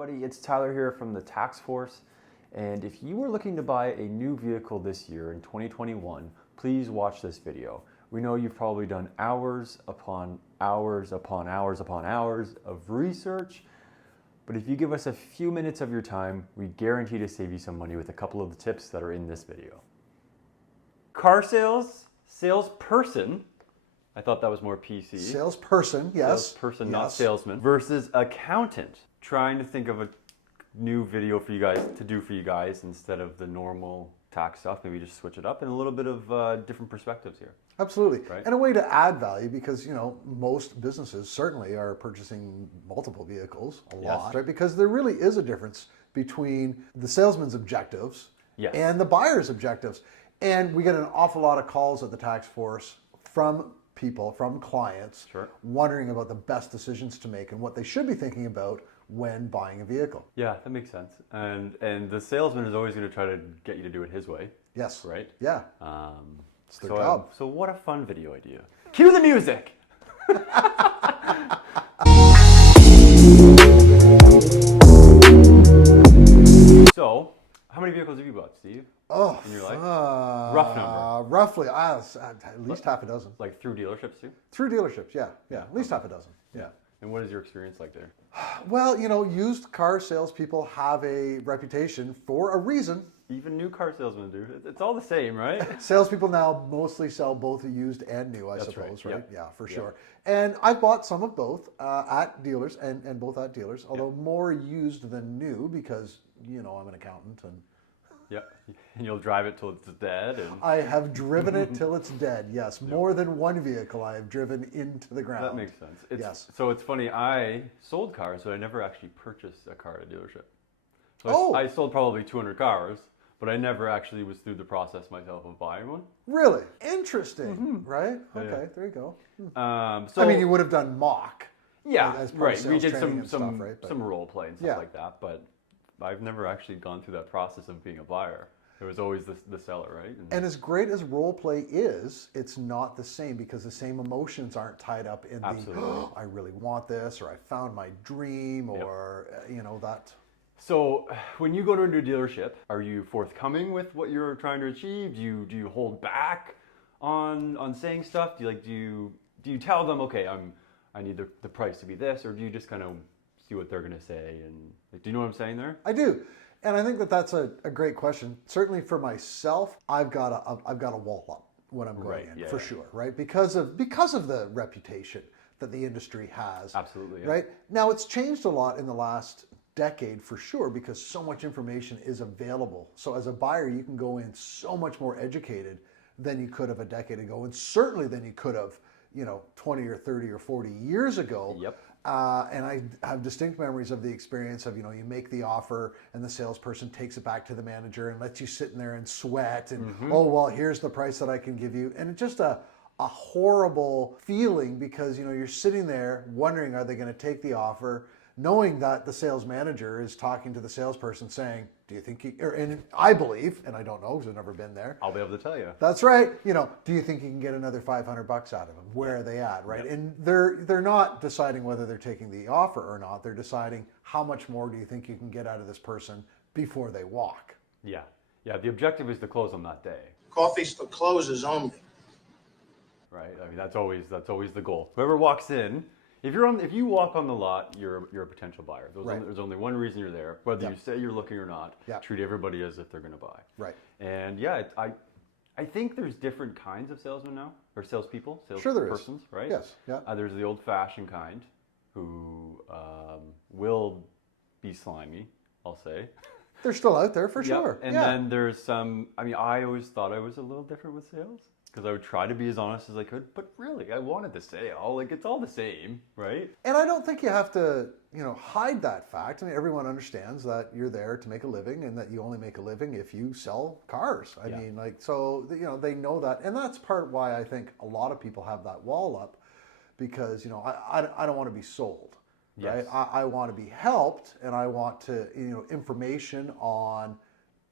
everybody, it's Tyler here from the Tax Force, and if you are looking to buy a new vehicle this year in 2021, please watch this video. We know you've probably done hours upon hours upon hours upon hours of research, but if you give us a few minutes of your time, we guarantee to save you some money with a couple of the tips that are in this video. Car sales, salesperson, I thought that was more PC. Salesperson, yes. Salesperson, not salesman. Versus accountant. Trying to think of a new video for you guys to do for you guys instead of the normal tax stuff. Maybe just switch it up and a little bit of different perspectives here. Absolutely. Right? And a way to add value because, you know, most businesses certainly are purchasing multiple vehicles a lot, right? Because there really is a difference between the salesman's objectives and the buyer's objectives. And we get an awful lot of calls at the tax force from people, from clients, wondering about the best decisions to make and what they should be thinking about when buying a vehicle. Yeah, that makes sense. And the salesman is always going to try to get you to do it his way. Yes. Right? Yeah. It's their job. So what a fun video idea. Cue the music! So, how many vehicles have you bought, Steve? Oh, in your life? Rough number. Roughly, at least half a dozen. Like through dealerships too? Through dealerships, yeah, at least half a dozen. Yeah. And what is your experience like there? Well, you know, used car salespeople have a reputation for a reason. Even new car salesmen do. It's all the same, right? Salespeople now mostly sell both used and new, I suppose, right? Yep. Yeah, for sure. And I've bought some of both at dealers and both at dealers, although more used than new because, you know, I'm an accountant and and you'll drive it till it's dead. And I have driven it till it's dead. Yes, more than one vehicle I have driven into the ground. That makes sense. So it's funny. I sold cars, but I never actually purchased a car at a dealership. So I sold probably 200 cars, but I never actually was through the process myself of buying one. Really interesting, right? Okay, there you go. So I mean, you would have done mock. As part of sales we did training some and stuff, some role play and stuff like that, but I've never actually gone through that process of being a buyer. It was always the seller, right? And as great as role play is, it's not the same because the same emotions aren't tied up in the, I really want this, or I found my dream, or, you know, that. So when you go to a new dealership, are you forthcoming with what you're trying to achieve? Do you hold back on saying stuff? Do you tell them, okay, I need the price to be this, or do you just kind of see what they're going to say? And do you know what I'm saying there? I do. And I think that's a great question. Certainly for myself, I've got a wall up when I'm going in, for sure, right? Because of the reputation that the industry has. Absolutely. Right? Now it's changed a lot in the last decade for sure because so much information is available. So as a buyer, you can go in so much more educated than you could have a decade ago, and certainly than you could have, you know, 20 or 30 or 40 years ago. Yep. And I have distinct memories of the experience of, you know, you make the offer and the salesperson takes it back to the manager and lets you sit in there and sweat and, oh, well, here's the price that I can give you. And it's just a horrible feeling because, you know, you're sitting there wondering, are they going to take the offer, knowing that the sales manager is talking to the salesperson saying, do you think and I believe, and I don't know because I've never been there. I'll be able to tell you. That's right. You know, do you think you can get another $500 out of them? Where are they at, right? And they're not deciding whether they're taking the offer or not. They're deciding how much more do you think you can get out of this person before they walk. Yeah. The objective is to close on that day. Coffee closes only. Right. I mean, that's always the goal. Whoever walks in. If you walk on the lot, you're a potential buyer. There's only one reason you're there, whether you say you're looking or not. Treat everybody as if they're going to buy. Right. And I think there's different kinds of salesmen now, or salespeople, salespersons, right? Yes. Yeah. There's the old-fashioned kind who will be slimy, I'll say. They're still out there for sure. And then there's some. I mean, I always thought I was a little different with sales. Because I would try to be as honest as I could, but really, I wanted to say, it's all the same, right? And I don't think you have to, you know, hide that fact. I mean, everyone understands that you're there to make a living and that you only make a living if you sell cars. I mean, like, so, you know, they know that. And that's part why I think a lot of people have that wall up because, you know, I don't want to be sold, right? I want to be helped and I want to, you know, information on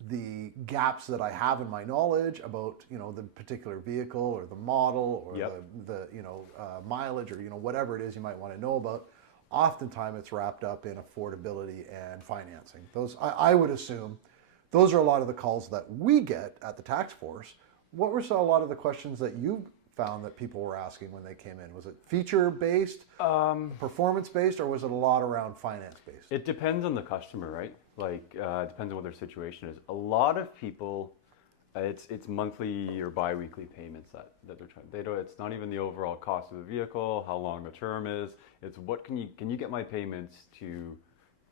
the gaps that I have in my knowledge about, you know, the particular vehicle or the model or the you know, mileage or, you know, whatever it is you might want to know about. oftentimes it's wrapped up in affordability and financing. Those, I would assume, those are a lot of the calls that we get at the tax force. What were a lot of the questions that you found that people were asking when they came in? Was it feature-based, performance-based, or was it a lot around finance-based? It depends on the customer, right? Like, it depends on what their situation is. A lot of people, it's monthly or bi-weekly payments that they're trying. They don't. It's not even the overall cost of the vehicle, how long the term is. It's what can you get my payments to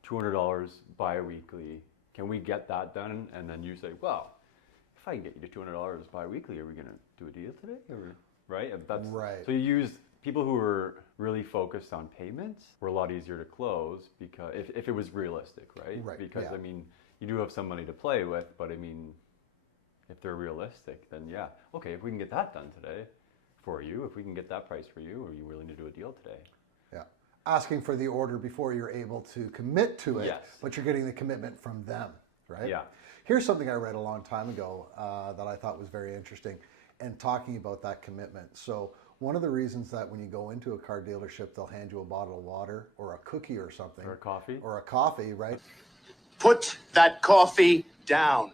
$200 bi-weekly? Can we get that done? And then you say, well, if I can get you to $200 bi-weekly, are we going to do a deal today? Or, right? That's, right. So you use people who were really focused on payments were a lot easier to close because if it was realistic, right? Right. Because yeah. I mean, you do have some money to play with, but I mean, if they're realistic, then yeah, okay, if we can get that done today for you, if we can get that price for you, are you willing to do a deal today? Yeah. Asking for the order before you're able to commit to it, Yes. but you're getting the commitment from them, right? Yeah. Here's something I read a long time ago that I thought was very interesting and talking about that commitment. So one of the reasons that when you go into a car dealership, they'll hand you a bottle of water or a cookie or something. Or a coffee. Or a coffee, right? Put that coffee down.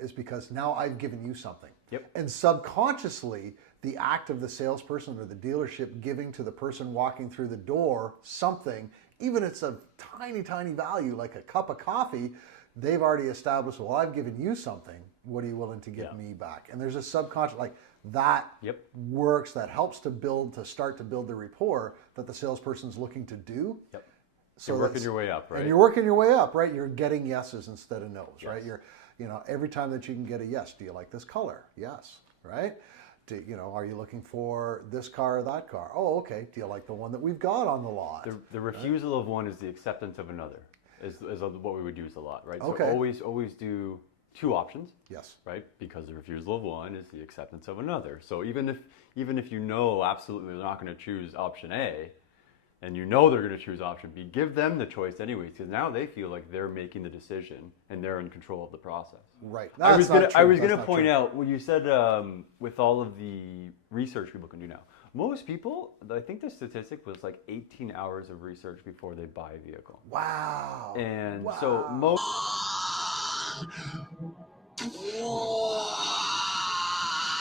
Is because now I've given you something. Yep. And subconsciously, the act of the salesperson or the dealership giving to the person walking through the door something, even if it's a tiny, tiny value like a cup of coffee, they've already established, well, I've given you something. What are you willing to give me back? And there's a subconscious, like that works, that helps to start to build the rapport that the salesperson's looking to do. Yep. So you're working your way up, right? And you're working your way up, right? You're getting yeses instead of no's, Yes. right? You're, every time that you can get a yes, do you like this color? Yes, right? Are you looking for this car or that car? Oh, okay. Do you like the one that we've got on the lot? The refusal of one is the acceptance of another, is what we would use a lot, right? Okay. So always do two options. Yes. Right? Because the refusal of one is the acceptance of another. So even if you know absolutely they're not going to choose option A, and you know they're going to choose option B, give them the choice anyways, because now they feel like they're making the decision and they're in control of the process. Right. I was going to point out what you said with all of the research people can do now. Most people, I think the statistic was like 18 hours of research before they buy a vehicle. Wow. And so most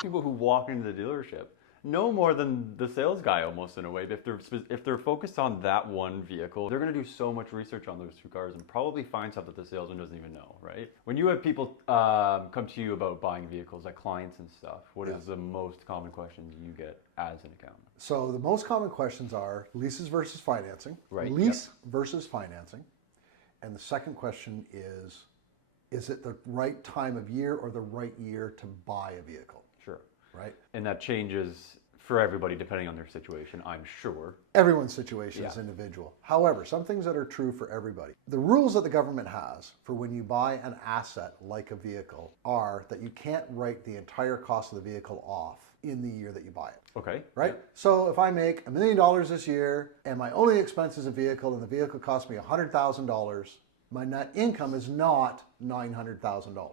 people who walk into the dealership know more than the sales guy almost in a way. If they're focused on that one vehicle, they're going to do so much research on those two cars and probably find stuff that the salesman doesn't even know, right? When you have people come to you about buying vehicles, like clients and stuff, what is the most common questions you get as an accountant? So the most common questions are leases versus financing, Right. lease versus financing. And the second question is it the right time of year or the right year to buy a vehicle? Sure. Right? And that changes for everybody depending on their situation, I'm sure. Everyone's situation is individual. However, some things that are true for everybody. The rules that the government has for when you buy an asset like a vehicle are that you can't write the entire cost of the vehicle off in the year that you buy it. Okay. Right? So if I make $1 million this year and my only expense is a vehicle and the vehicle costs me $100,000, my net income is not $900,000.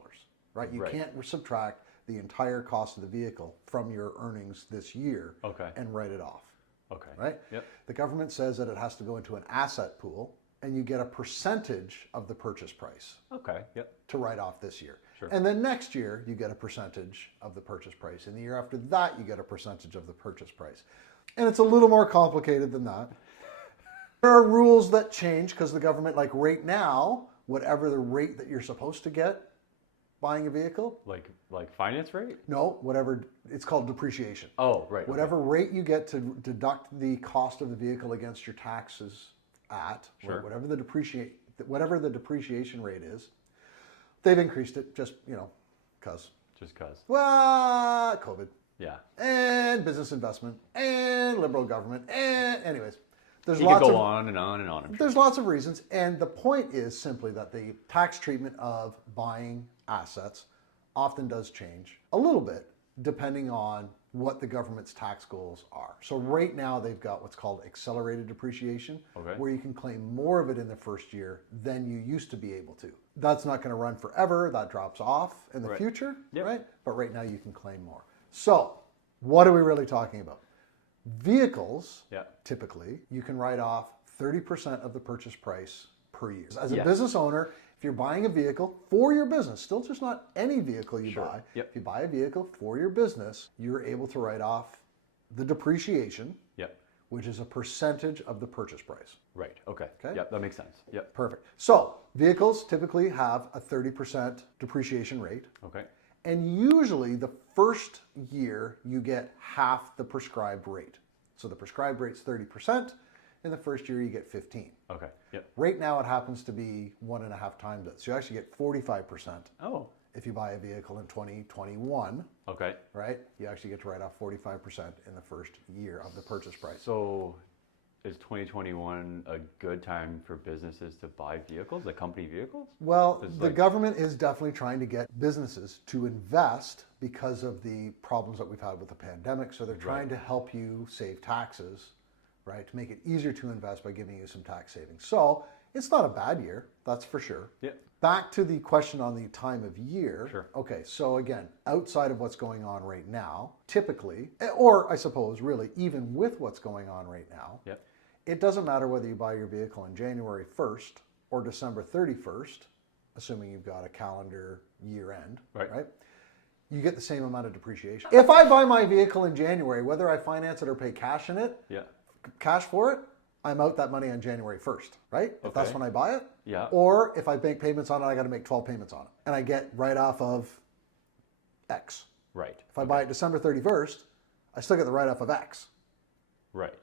Right? You can't subtract the entire cost of the vehicle from your earnings this year and write it off. Okay. Right? Yep. The government says that it has to go into an asset pool and you get a percentage of the purchase price to write off this year. Sure. And then next year you get a percentage of the purchase price. And the year after that you get a percentage of the purchase price. And it's a little more complicated than that. There are rules that change because the government, like right now, whatever the rate that you're supposed to get buying a vehicle. Like finance rate? No, whatever, it's called depreciation. Oh, right. Whatever rate you get to deduct the cost of the vehicle against your taxes at, or whatever the depreciation rate is, they've increased it just, cause. Just cause. Well, COVID. Yeah. And business investment and liberal government and anyways. There's You lots could of go on and on and on. There's lots of reasons, and the point is simply that the tax treatment of buying assets often does change a little bit depending on what the government's tax goals are. So right now they've got what's called accelerated depreciation, where you can claim more of it in the first year than you used to be able to. That's not going to run forever. That drops off in the future, right? But right now you can claim more. So what are we really talking about? Vehicles, Yeah. typically, you can write off 30% of the purchase price per year. As a Yes. business owner, if you're buying a vehicle for your business, still just not any vehicle you Sure. buy, Yep. if you buy a vehicle for your business, you're able to write off the depreciation, Yep. which is a percentage of the purchase price. Right. Okay. Okay. Yep. That makes sense. Yep. Perfect. So vehicles typically have a 30% depreciation rate. Okay. And usually the first year you get half the prescribed rate. So the prescribed rate's 30%. In the first year you get 15. Okay. Yep. Right now it happens to be 1.5 times that. So you actually get 45% Oh. if you buy a vehicle in 2021, Okay. right? You actually get to write off 45% in the first year of the purchase price. So is 2021 a good time for businesses to buy vehicles, like company vehicles? Well, It's the like- government is definitely trying to get businesses to invest because of the problems that we've had with the pandemic. So they're trying to help you save taxes, right? To make it easier to invest by giving you some tax savings. So it's not a bad year, that's for sure. Yeah. Back to the question on the time of year. Sure. Okay, so again, outside of what's going on right now, typically, or I suppose really even with what's going on right now, Yep. it doesn't matter whether you buy your vehicle on January 1st or December 31st, assuming you've got a calendar year end, Right. You get the same amount of depreciation. If I buy my vehicle in January, whether I finance it or pay cash in it, Yeah. cash for it, I'm out that money on January 1st, right? If that's Okay. when I buy it. Yeah. Or if I make payments on it, I got to make 12 payments on it. And I get right off of X. Right. If I buy it December 31st, I still get the write off of X, Right.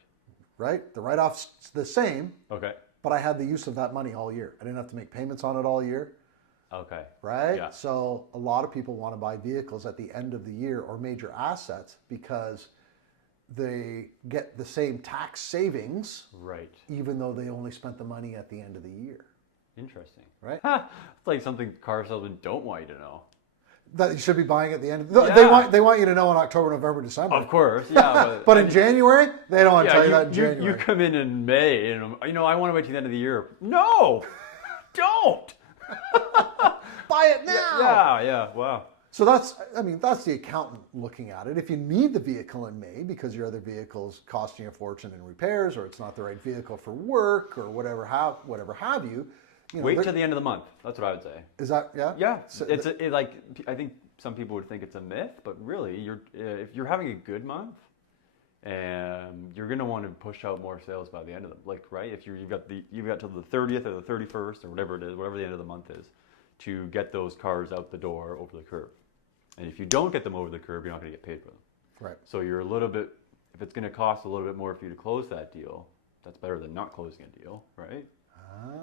right? The write off's the same, Okay. but I had the use of that money all year. I didn't have to make payments on it all year, Okay. right? Yeah. So a lot of people want to buy vehicles at the end of the year or major assets because they get the same tax savings Right. even though they only spent the money at the end of the year, Interesting. right? It's like something car salesmen don't want you to know. That you should be buying at the end. Yeah. They want you to know in October, November, December. Of course. Yeah. But in January, they don't want to yeah, tell you that in you January. come in May and I want to wait to the end of the year. No, don't. Buy it now. Yeah. Wow. So that's the accountant looking at it. If you need the vehicle in May because your other vehicle's costing you a fortune in repairs, or it's not the right vehicle for work, or whatever have you, Wait till the end of the month. That's what I would say. Is that yeah? Yeah, So I think some people would think it's a myth, but really, if you're having a good month, you're gonna want to push out more sales by the end of the right. If you've got till the 30th or the 31st or whatever it is, whatever the end of the month is, to get those cars out the door over the curb. And if you don't get them over the curb, you're not gonna get paid for them. Right. So you're a little bit. If it's gonna cost a little bit more for you to close that deal, that's better than not closing a deal, right?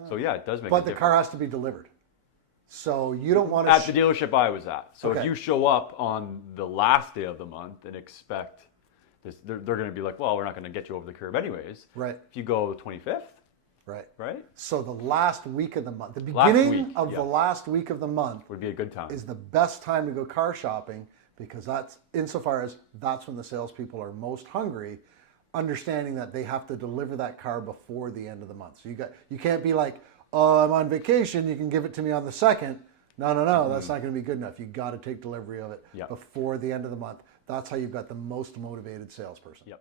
So yeah, it does make. But a the difference. car has to be delivered. So you don't want to At the dealership I was at. So Okay. if you show up on the last day of the month and expect this, they're going to be like, well, we're not going to get you over the curb anyways. Right. If you go the 25th, Right. right, So the last week of the month, the Last beginning week, of yeah. the last week of the month would be a good time. is the best time to go car shopping because that's insofar as that's when the salespeople are most hungry, understanding that they have to deliver that car before the end of the month. So you can't be like, oh, I'm on vacation, you can give it to me on the 2nd. No, that's not going to be good enough. You got to take delivery of it Yep. before the end of the month. That's how you've got the most motivated salesperson. Yep.